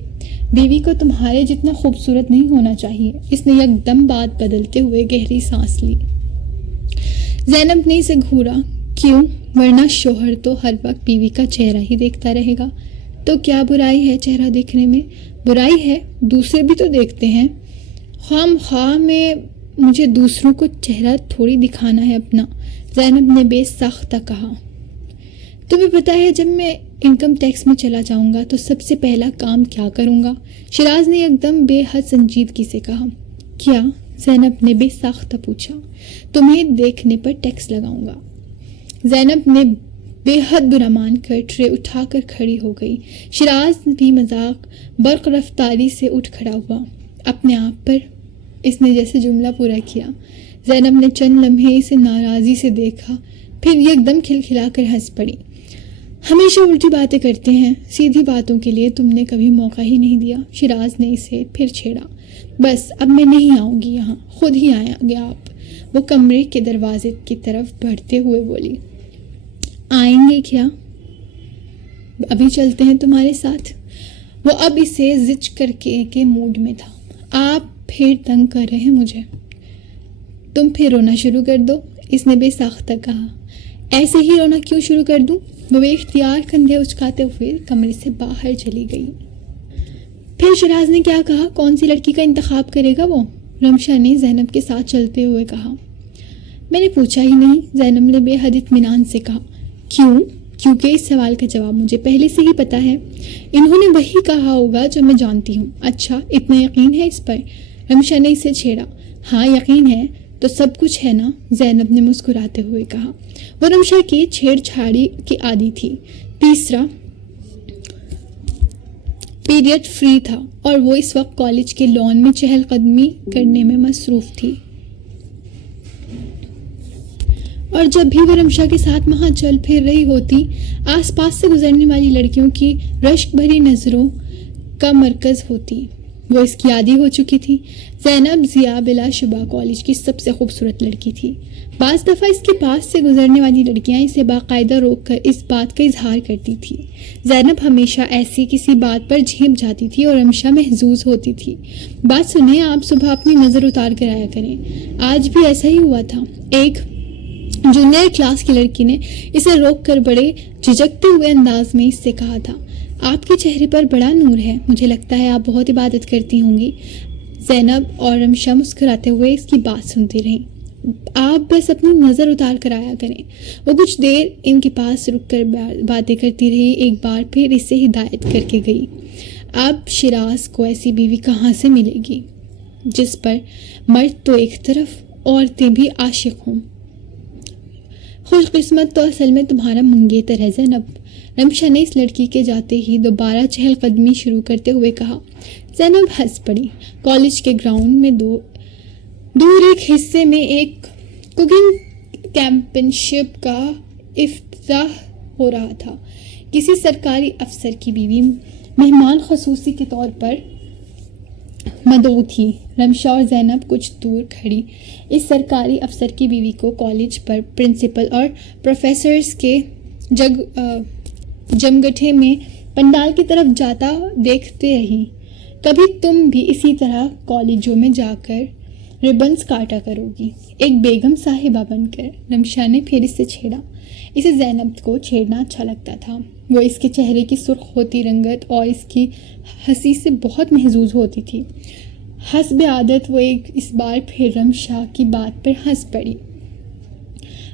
بیوی کو تمہارے جتنا خوبصورت نہیں ہونا چاہیے۔ اس نے یک دم بات بدلتے ہوئے گہری سانس لی۔ زینب نے اسے گھورا۔ کیوں؟ ورنہ شوہر تو ہر وقت بیوی کا چہرہ ہی دیکھتا رہے گا، تو کیا برائی ہے چہرہ دیکھنے میں؟ برائی ہے، دوسرے بھی تو دیکھتے ہیں۔ خواہ میں مجھے دوسروں کو چہرہ تھوڑی دکھانا ہے اپنا، زینب نے بے ساختہ کہا۔ تمہیں پتہ ہے جب میں انکم ٹیکس میں چلا جاؤں گا تو سب سے پہلا کام کیا کروں گا؟ شیراز نے ایک دم بے حد سنجیدگی سے کہا۔ کیا؟ زینب نے بے ساختہ پوچھا۔ تمہیں دیکھنے پر ٹیکس لگاؤں گا۔ زینب نے بے حد برا مان کر ٹرے اٹھا کر کھڑی ہو گئی۔ شیراز بھی مذاق برق رفتاری سے اٹھ کھڑا ہوا۔ اپنے آپ پر اس نے جیسے جملہ پورا کیا۔ زینب نے چند لمحے اسے ناراضی سے دیکھا، پھر ایک دم کھلکھلا کر ہنس پڑی۔ ہمیشہ الٹی باتیں کرتے ہیں، سیدھی باتوں کے لیے تم نے کبھی موقع ہی نہیں دیا۔ شیراز نے اسے پھر چھیڑا۔ بس اب میں نہیں آؤں گی یہاں، خود ہی آیا گیا آپ، وہ کمرے کے دروازے کی طرف بڑھتے ہوئے بولی۔ آئیں گے کیا؟ ابھی چلتے ہیں تمہارے ساتھ۔ وہ اب اسے زچ کر کے موڈ میں تھا۔ آپ پھر تنگ کر رہے ہیں مجھے، تم پھر رونا شروع کر دو، اس نے بے ساختہ کہا۔ ایسے ہی رونا کیوں شروع کر دوں؟ وہ بے اختیار کندھے اچکاتے ہوئے کمرے سے باہر چلی گئی۔ پھر شیراز نے کیا کہا؟ کون سی لڑکی کا انتخاب کرے گا وہ؟ رمشا نے زینب کے ساتھ چلتے ہوئے کہا۔ میں نے پوچھا ہی نہیں، زینب نے بے حد اطمینان سے کہا۔ کیوں؟ کیونکہ اس سوال کا جواب مجھے پہلے سے ہی پتا ہے، انہوں نے وہی کہا ہوگا جو میں جانتی ہوں۔ اچھا، اتنا یقین ہے اس پر؟ رمشا نے اسے چھیڑا۔ ہاں یقین ہے تو سب کچھ ہے نا، زینب نے مسکراتے ہوئے کہا۔ وہ رمشا کی چھیڑ چھاڑی کی عادی تھی۔ تیسرا پیریڈ فری تھا اور وہ اس وقت کالج کے لان میں چہل قدمی کرنے میں مصروف تھی، اور جب بھی وہ رمشا کے ساتھ وہاں چل پھر رہی ہوتی، آس پاس سے گزرنے والی لڑکیوں کی رشک بھری نظروں کا مرکز ہوتی۔ وہ اس کی عادی ہو چکی تھی۔ زینب ضیا بلا شبہ کالج کی سب سے خوبصورت لڑکی تھی۔ بعض دفعہ اس کے پاس سے گزرنے والی لڑکیاں اسے باقاعدہ روک کر اس بات کا اظہار کرتی تھی۔ زینب ہمیشہ ایسی کسی بات پر جھنپ جاتی تھی اور رمشا محظوظ ہوتی تھی۔ بات سنیں، آپ صبح اپنی نظر اتار کر آیا کریں۔ آج بھی ایسا ہی ہوا تھا۔ ایک جونیئر کلاس کی لڑکی نے اسے روک کر بڑے جھجکتے ہوئے انداز میں اس سے کہا تھا۔ آپ کے چہرے پر بڑا نور ہے، مجھے لگتا ہے آپ بہت عبادت کرتی ہوں گی۔ زینب اور رمشا مسکراتے ہوئے اس کی بات سنتی رہیں۔ آپ بس اپنی نظر اتار کر آیا کریں۔ وہ کچھ دیر ان کے پاس رک کر باتیں کرتی رہی، ایک بار پھر اسے ہدایت کر کے گئی۔ اب شیراز کو ایسی بیوی کہاں سے ملے گی؟ جس پر مرد تو ایک طرف عورتیں بھی عاشق ہوں. خوش قسمت تو اصل میں تمہارا منگیتر ہے زینب. رمشا نے اس لڑکی کے جاتے ہی دوبارہ چہل قدمی شروع کرتے ہوئے کہا. زینب ہنس پڑی. کالج کے گراؤنڈ میں دور ایک حصے میں ایک کوکنگ چیمپئن شپ کا افتتاح ہو رہا تھا. کسی سرکاری افسر کی بیوی مہمان خصوصی کے طور پر مدعو تھی. رمشا اور زینب کچھ دور کھڑی اس سرکاری افسر کی بیوی کو کالج پر پرنسپل اور پروفیسرز کے جمگٹھے میں پنڈال کی طرف جاتا دیکھتے رہی. کبھی تم بھی اسی طرح کالجوں میں جا کر ربنز کاٹا کرو گی ایک بیگم صاحبہ بن کر. رمشا نے پھر اس سے چھیڑا. اسے زینب کو چھیڑنا اچھا لگتا تھا. وہ اس کے چہرے کی سرخ ہوتی رنگت اور اس کی ہنسی سے بہت محظوظ ہوتی تھی. حسب عادت وہ اس بار پھر رمشا کی بات پر ہنس پڑی.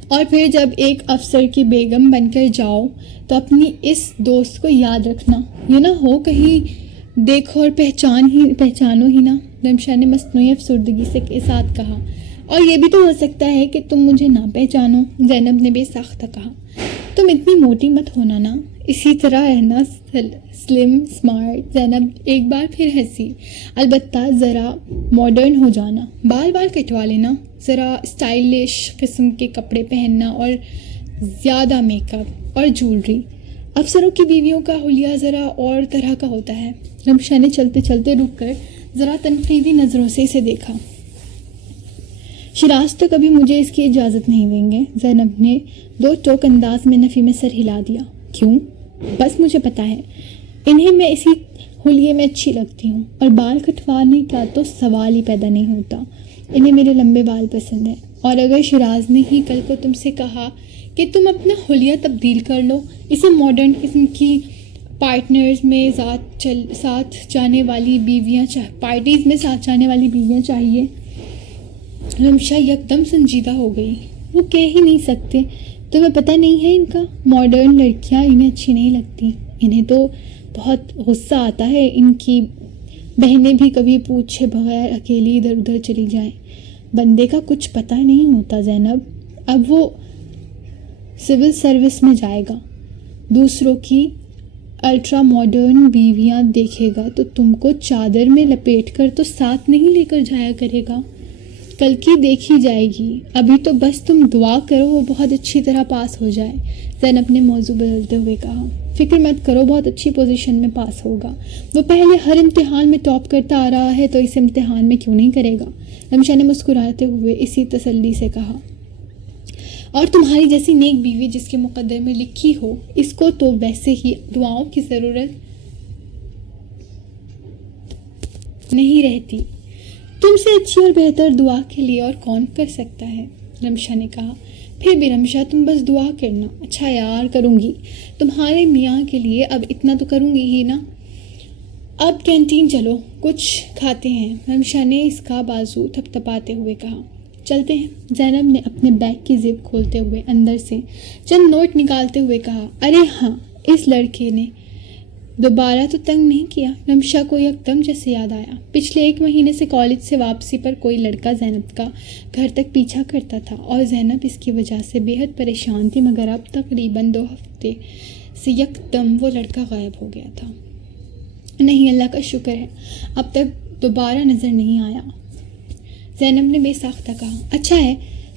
اور پھر جب ایک افسر کی بیگم بن کر جاؤ تو اپنی اس دوست کو یاد رکھنا. یہ نہ ہو کہیں دیکھو اور پہچانو ہی نہ. رمشا نے مصنوعی افسردگی کے ساتھ کہا. اور یہ بھی تو ہو سکتا ہے کہ تم مجھے نہ پہچانو. زینب نے بے ساختہ کہا. تم اتنی موٹی مت ہونا نا, اسی طرح رہنا سلم سمارٹ. زینب ایک بار پھر ہنسی. البتہ ذرا ماڈرن ہو جانا, بال کٹوا لینا, ذرا اسٹائلش قسم کے کپڑے پہننا اور زیادہ میک اپ اور جولری. افسروں کی بیویوں کا حلیہ ذرا اور طرح کا ہوتا ہے. رمشا نے چلتے چلتے رک کر ذرا تنقیدی نظروں سے اسے دیکھا. شیراز تو کبھی مجھے اس کی اجازت نہیں دیں گے. زینب نے دو ٹوک انداز میں نفی میں سر ہلا دیا. کیوں؟ بس مجھے پتا ہے انہیں میں اسی حلیے میں اچھی لگتی ہوں, اور بال کٹوانے کا تو سوال ہی پیدا نہیں ہوتا. انہیں میرے لمبے بال پسند ہیں. اور اگر شیراز نے ہی کل کو تم سے کہا کہ تم اپنا حلیہ تبدیل کر لو, اسے ماڈرن قسم کی پارٹنرز میں ساتھ جانے والی بیویاں چاہیے. رمشا یکدم سنجیدہ ہو گئی. وہ کہہ ہی نہیں سکتے. تمہیں پتہ نہیں ہے ان کا, ماڈرن لڑکیاں انہیں اچھی نہیں لگتی. انہیں تو بہت غصہ آتا ہے ان کی بہنیں بھی کبھی پوچھے بغیر اکیلی ادھر ادھر چلی جائیں. بندے کا کچھ پتہ نہیں ہوتا زینب. اب وہ سول سروس میں جائے گا, دوسروں کی الٹرا ماڈرن بیویاں دیکھے گا تو تم کو چادر میں لپیٹ کر تو ساتھ نہیں لے کر جایا کرے گا. کل کی دیکھی جائے گی. ابھی تو بس تم دعا کرو وہ بہت اچھی طرح پاس ہو جائے. زینب نے موضوع بدلتے ہوئے کہا. فکر مت کرو, بہت اچھی پوزیشن میں پاس ہوگا. وہ پہلے ہر امتحان میں ٹاپ کرتا آ رہا ہے تو اس امتحان میں کیوں نہیں کرے گا. رمشا نے مسکراتے ہوئے اسی تسلی سے کہا. اور تمہاری جیسی نیک بیوی جس کے مقدر میں لکھی ہو, اس کو تو ویسے ہی دعاؤں کی ضرورت نہیں رہتی. تم سے اچھی اور بہتر دعا کے لیے اور کون کر سکتا ہے. رمشا نے کہا. پھر بھی رمشا تم بس دعا کرنا. اچھا یار, کروں گی. تمہارے میاں کے لیے اب اتنا تو کروں گی ہی نا. اب کینٹین چلو, کچھ کھاتے ہیں. رمشا نے اس کا بازو تھپتھپاتے ہوئے کہا. چلتے ہیں. زینب نے اپنے بیگ کی زپ کھولتے ہوئے اندر سے چند نوٹ نکالتے ہوئے کہا. ارے ہاں, اس لڑکے نے دوبارہ تو تنگ نہیں کیا. رمشا کو یکدم جیسے یاد آیا. پچھلے 1 مہینے سے کالج سے واپسی پر کوئی لڑکا زینب کا گھر تک پیچھا کرتا تھا اور زینب اس کی وجہ سے بے حد پریشان تھی. مگر اب تقریباً 2 ہفتے سے یکدم وہ لڑکا غائب ہو گیا تھا. نہیں, اللہ کا شکر ہے اب تک دوبارہ نظر نہیں آیا. زینب نے بے ساختہ کہا. اچھا ہے,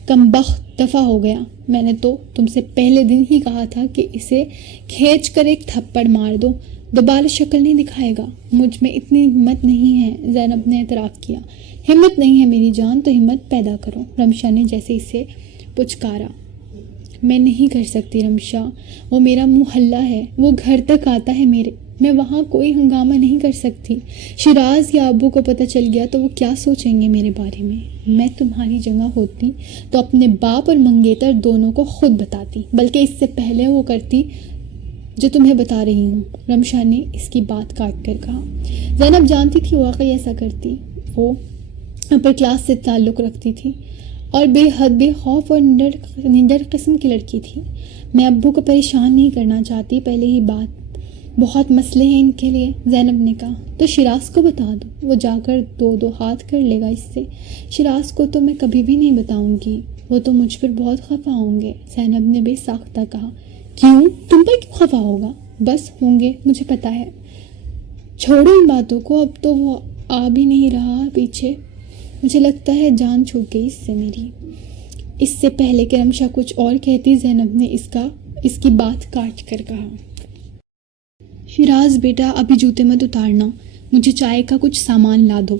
کمبخت دفع ہو گیا. میں نے تو تم سے پہلے دن ہی کہا تھا کہ اسے کھینچ کر ایک تھپڑ مار دو, دوبارہ شکل نہیں دکھائے گا. مجھ میں اتنی ہمت نہیں ہے. زینب نے اعتراف کیا. ہمت نہیں ہے میری جان تو ہمت پیدا کرو. رمشا نے جیسے اسے پچکارا. میں نہیں کر سکتی رمشا, وہ میرا محلہ ہے, وہ گھر تک آتا ہے میرے, میں وہاں کوئی ہنگامہ نہیں کر سکتی. شیراز یا ابو کو پتہ چل گیا تو وہ کیا سوچیں گے میرے بارے میں. میں تمہاری جگہ ہوتی تو اپنے باپ اور منگیتر دونوں کو خود بتاتی, بلکہ اس سے پہلے وہ کرتی جو تمہیں بتا رہی ہوں. رمشا نے اس کی بات کاٹ کر کہا. زینب جانتی تھی واقعی ایسا کرتی. وہ اپر کلاس سے تعلق رکھتی تھی اور بے حد بے خوف اور نڈر قسم کی لڑکی تھی. میں ابو کو پریشان نہیں کرنا چاہتی. پہلے ہی بات بہت مسئلے ہیں ان کے لیے، زینب نے کہا۔ تو شیراز کو بتا دو، وہ جا کر دو ہاتھ کر لے گا اس سے۔ شیراز کو تو میں کبھی بھی نہیں بتاؤں گی، وہ تو مجھ پر بہت خفا ہوں گے، زینب نے بے ساختہ کہا۔ کیوں؟ تم پر کیوں خفا ہوگا؟ بس ہوں گے، مجھے پتہ ہے۔ چھوڑو ان باتوں کو، اب تو وہ آ بھی نہیں رہا پیچھے، مجھے لگتا ہے جان چھوٹ گئی اس سے میری۔ اس سے پہلے کہ رمشا کچھ اور کہتی، زینب نے اس کی بات کاٹ کر کہا، شیراز بیٹا ابھی جوتے مت اتارنا، مجھے چائے کا کچھ سامان لا دو۔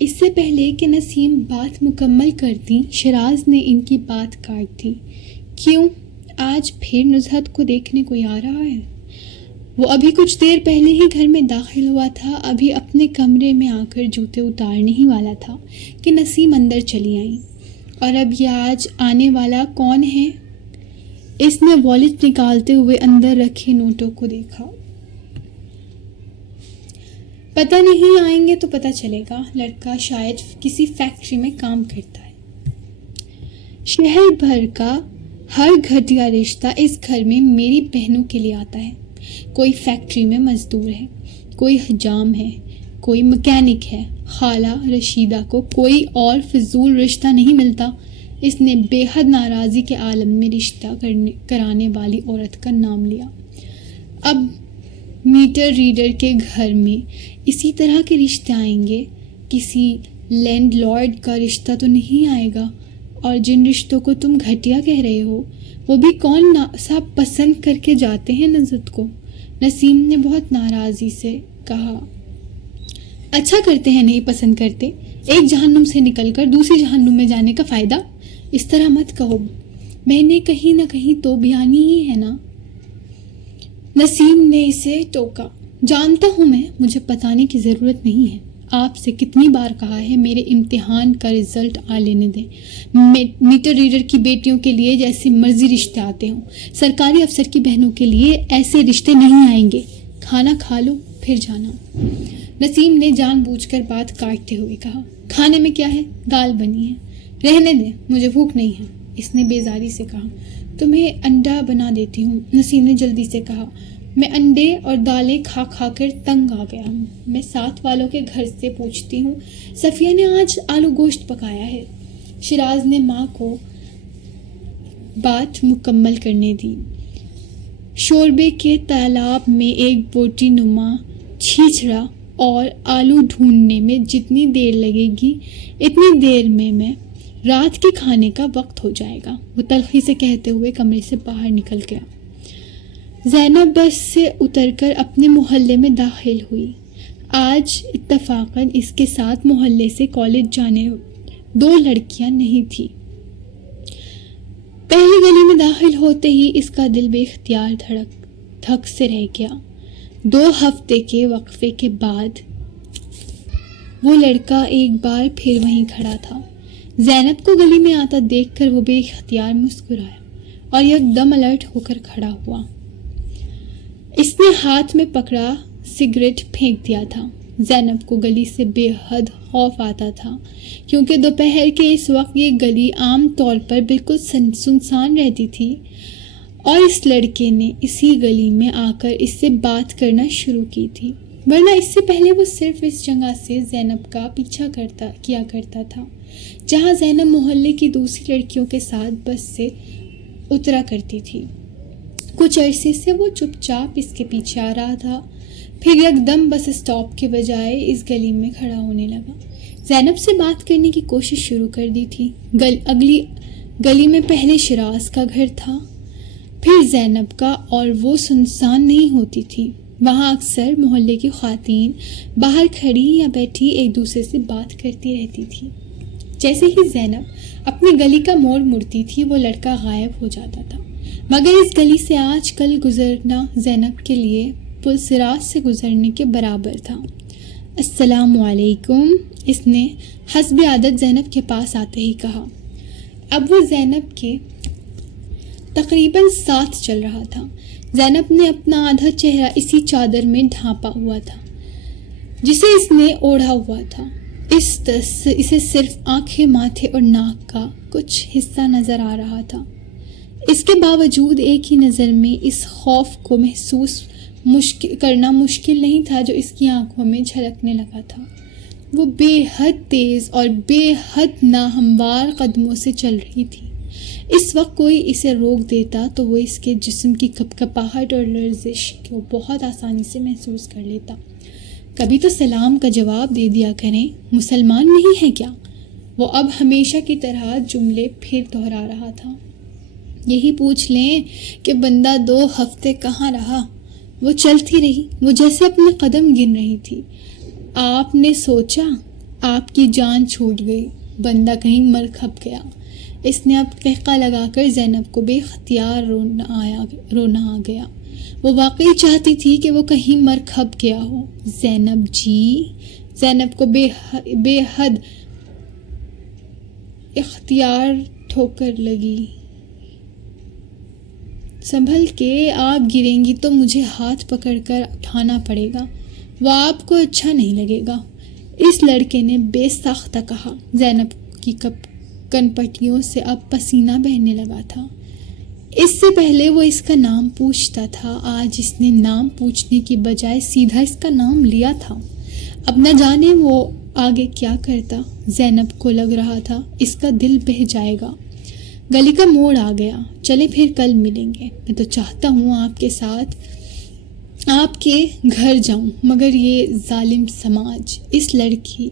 اس سے پہلے کہ نسیم بات مکمل کرتی، شیراز نے ان کی بات کاٹ دی۔ کیوں؟ آج پھر نزہت کو دیکھنے کوئی آ رہا ہے؟ وہ ابھی کچھ دیر پہلے ہی گھر میں داخل ہوا تھا، ابھی اپنے کمرے میں آ کر جوتے اتارنے ہی والا تھا کہ نسیم اندر چلی آئی۔ اور اب یہ آج آنے والا کون ہے؟ اس نے والیٹ نکالتے ہوئے اندر رکھے نوٹوں کو دیکھا۔ پتہ نہیں، آئیں گے تو پتہ چلے گا، لڑکا شاید کسی فیکٹری میں کام کرتا ہے۔ شہر بھر کا ہر گھٹیا رشتہ اس گھر میں میری بہنوں کے لیے آتا ہے۔ کوئی فیکٹری میں مزدور ہے، کوئی حجام ہے، کوئی مکینک ہے۔ خالہ رشیدہ کو کوئی اور فضول رشتہ نہیں ملتا۔ اس نے بے حد ناراضی کے عالم میں رشتہ کرانے والی عورت کا نام لیا۔ اب میٹر ریڈر کے گھر میں اسی طرح کے رشتے آئیں گے، کسی لینڈ لارڈ کا رشتہ تو نہیں آئے گا۔ اور جن رشتوں کو تم گھٹیا کہہ رہے ہو، وہ بھی کون سب پسند کر کے جاتے ہیں نزہت کو؟ نسیم نے بہت ناراضی سے کہا۔ اچھا کرتے ہیں نہیں پسند کرتے، ایک جہنم سے نکل کر دوسری جہنم میں جانے کا فائدہ؟ اس طرح مت کہو، میں نے کہیں نہ کہیں تو بیانی ہی ہے نا۔ نسیم نے اسے ٹوکا۔ جانتا ہوں میں، مجھے بتانے کی ضرورت نہیں ہے۔ آپ سے کتنی بار کہا ہے میرے امتحان کا رزلٹ آ لینے دیں۔ میٹر ریڈر کی بیٹیوں کے لیے جیسے مرضی رشتے آتے ہوں، سرکاری افسر کی بہنوں کے لیے ایسے رشتے نہیں آئیں گے۔ کھانا کھا لو پھر جانا۔ نسیم نے جان بوجھ کر بات کاٹتے ہوئے کہا۔ کھانے میں کیا ہے؟ دال بنی ہے، رہنے دیں، مجھے بھوک نہیں ہے، اس نے بیزاری سے کہا۔ تمہیں انڈا بنا دیتی ہوں، نسیم نے جلدی سے کہا۔ میں انڈے اور دالیں کھا کھا کر تنگ آ گیا ہوں۔ میں ساتھ والوں کے گھر سے پوچھتی ہوں، صفیہ نے آج آلو گوشت پکایا ہے۔ شیراز نے ماں کو بات مکمل کرنے دی۔ شوربے کے تالاب میں ایک بوٹی نما چھیچڑا اور آلو ڈھونڈنے میں جتنی دیر لگے گی، اتنی دیر میں رات کے کھانے کا وقت ہو جائے گا، وہ تلخی سے کہتے ہوئے کمرے سے باہر نکل گیا۔ زینب بس سے اتر کر اپنے محلے میں داخل ہوئی۔ آج اتفاقاً اس کے ساتھ محلے سے کالج جانے 2 لڑکیاں نہیں تھیں۔ پہلی گلی میں داخل ہوتے ہی اس کا دل بے اختیار دھک سے رہ گیا۔ 2 ہفتے کے وقفے کے بعد وہ لڑکا ایک بار پھر وہیں کھڑا تھا۔ زینب کو گلی میں آتا دیکھ کر وہ بے اختیار مسکرایا اور یکدم الرٹ ہو کر کھڑا ہوا۔ اس نے ہاتھ میں پکڑا سگریٹ پھینک دیا تھا۔ زینب کو گلی سے بے حد خوف آتا تھا، کیونکہ دوپہر کے اس وقت یہ گلی عام طور پر بالکل سنسان رہتی تھی، اور اس لڑکے نے اسی گلی میں آ کر اس سے بات کرنا شروع کی تھی، ورنہ اس سے پہلے وہ صرف اس جگہ سے زینب کا پیچھا کیا کرتا تھا، جہاں زینب محلے کی دوسری لڑکیوں کے ساتھ بس سے اترا کرتی تھی۔ کچھ عرصے سے وہ چپ چاپ اس کے پیچھے آ رہا تھا، پھر یکدم بس اسٹاپ کے بجائے اس گلی میں کھڑا ہونے لگا۔ زینب سے بات کرنے کی کوشش شروع کر دی تھی۔ اگلی گلی میں پہلے شیراز کا گھر تھا، پھر زینب کا، اور وہ سنسان نہیں ہوتی تھی۔ وہاں اکثر محلے کی خواتین باہر کھڑی یا بیٹھی ایک دوسرے سے بات کرتی رہتی تھی۔ جیسے ہی زینب اپنی گلی کا موڑ مڑتی تھی، وہ لڑکا غائب ہو جاتا تھا، مگر اس گلی سے آج کل گزرنا زینب کے لیے پل صراط سے گزرنے کے برابر تھا۔ السلام علیکم، اس نے حسب عادت زینب کے پاس آتے ہی کہا۔ اب وہ زینب کے تقریباً ساتھ چل رہا تھا۔ زینب نے اپنا آدھا چہرہ اسی چادر میں ڈھانپا ہوا تھا جسے اس نے اوڑھا ہوا تھا۔ اسے صرف آنکھیں، ماتھے اور ناک کا کچھ حصہ نظر آ رہا تھا۔ اس کے باوجود ایک ہی نظر میں اس خوف کو کرنا مشکل نہیں تھا جو اس کی آنکھوں میں جھلکنے لگا تھا۔ وہ بے حد تیز اور بے حد ناہموار قدموں سے چل رہی تھی۔ اس وقت کوئی اسے روک دیتا تو وہ اس کے جسم کی کپکپاہٹ اور لرزش کو بہت آسانی سے محسوس کر لیتا۔ کبھی تو سلام کا جواب دے دیا کریں، مسلمان نہیں ہے کیا؟ وہ اب ہمیشہ کی طرح جملے پھر دہرا رہا تھا۔ یہی پوچھ لیں کہ بندہ 2 ہفتے کہاں رہا؟ وہ چلتی رہی، وہ جیسے اپنے قدم گن رہی تھی۔ آپ نے سوچا آپ کی جان چھوٹ گئی، بندہ کہیں مر کھپ گیا۔ اس نے اب قہقہ لگا کر زینب کو بے اختیار رونا آ گیا۔ وہ واقعی چاہتی تھی کہ وہ کہیں مر کھپ گیا ہو۔ زینب جی، زینب کو بے حد اختیار ٹھوکر لگی۔ سنبھل کے، آپ گریں گی تو مجھے ہاتھ پکڑ کر اٹھانا پڑے گا، وہ آپ کو اچھا نہیں لگے گا، اس لڑکے نے بے ساختہ کہا۔ زینب کی کن پٹیوں سے اب پسینہ بہنے لگا تھا۔ اس سے پہلے وہ اس کا نام پوچھتا تھا، آج اس نے نام پوچھنے کی بجائے سیدھا اس کا نام لیا تھا۔ اب نہ جانے وہ آگے کیا کرتا۔ زینب کو لگ رہا تھا اس کا دل بہہ جائے گا۔ گلی کا موڑ آ گیا، چلیں پھر کل ملیں گے۔ میں تو چاہتا ہوں آپ کے ساتھ آپ کے گھر جاؤں، مگر یہ ظالم سماج۔ اس لڑکی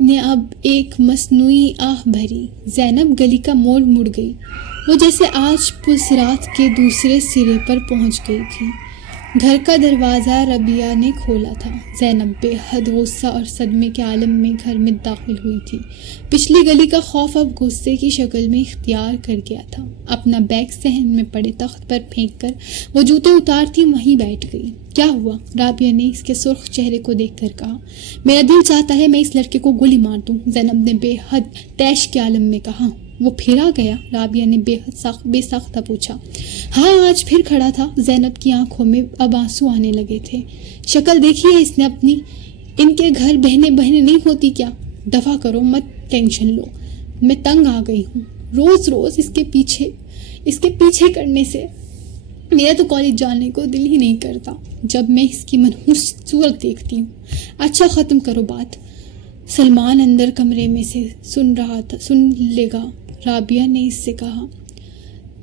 نے اب ایک مصنوعی آہ بھری۔ زینب گلی کا موڑ مڑ گئی، وہ جیسے آج پلسرات کے دوسرے سرے پر پہنچ گئی تھی۔ گھر کا دروازہ ربیہ نے کھولا تھا۔ زینب بے حد غصہ اور صدمے کے عالم میں گھر میں داخل ہوئی تھی۔ پچھلی گلی کا خوف اب غصے کی شکل میں اختیار کر گیا تھا۔ اپنا بیگ صحن میں پڑے تخت پر پھینک کر وہ جوتے اتارتی وہیں بیٹھ گئی۔ کیا ہوا؟ رابعہ نے اس کے سرخ چہرے کو دیکھ کر کہا۔ میرا دل چاہتا ہے میں اس لڑکے کو گولی مار دوں، زینب نے بے حد طیش کے عالم میں کہا۔ وہ پھر آ گیا؟ رابعہ نے بے ساختہ پوچھا۔ ہاں، آج پھر کھڑا تھا۔ زینب کی آنکھوں میں اب آنسو آنے لگے تھے۔ شکل دیکھی ہے اس نے اپنی؟ ان کے گھر بہنیں نہیں ہوتی کیا؟ دفع کرو، مت ٹینشن لو، میں تنگ آ گئی ہوں روز روز اس کے پیچھے کرنے سے۔ میرا تو کالج جانے کو دل ہی نہیں کرتا جب میں اس کی منحوس صورت دیکھتی ہوں۔ اچھا ختم کرو بات، سلمان اندر کمرے میں سے سن لے گا، رابعہ نے اس سے کہا۔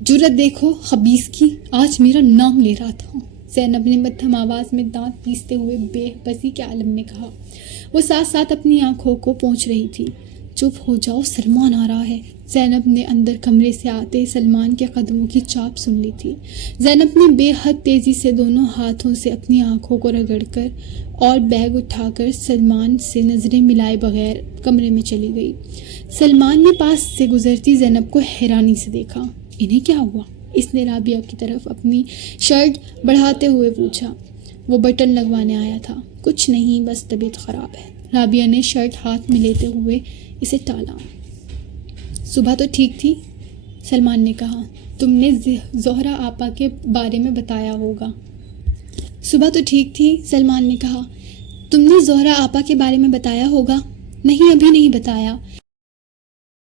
جرت دیکھو خبیث کی، آج میرا نام لے رہا تھا، زینب نے مدھم آواز میں دانت پیستے ہوئے بے بسی کے عالم میں کہا۔ وہ ساتھ ساتھ اپنی آنکھوں کو پونچھ رہی تھی۔ چپ ہو جاؤ، سلمان آ رہا ہے۔ زینب نے اندر کمرے سے آتے سلمان کے قدموں کی چاپ سن لی تھی۔ زینب نے بے حد تیزی سے دونوں ہاتھوں سے اپنی آنکھوں کو رگڑ کر اور بیگ اٹھا کر سلمان سے نظریں ملائے بغیر کمرے میں چلی گئی۔ سلمان نے پاس سے گزرتی زینب کو حیرانی سے دیکھا۔ انہیں کیا ہوا؟ اس نے رابعہ کی طرف اپنی شرٹ بڑھاتے ہوئے پوچھا۔ وہ بٹن لگوانے آیا تھا۔ کچھ نہیں، بس طبیعت خراب ہے، رابعہ نے شرٹ ہاتھ میں لیتے ہوئے اسے ٹالا۔ صبح تو ٹھیک تھی، سلمان نے کہا۔ تم نے زہرا آپا کے بارے میں بتایا ہوگا۔ صبح تو ٹھیک تھی، سلمان نے کہا۔ تم نے زہرا آپا کے بارے میں بتایا ہوگا؟ نہیں، ابھی نہیں بتایا۔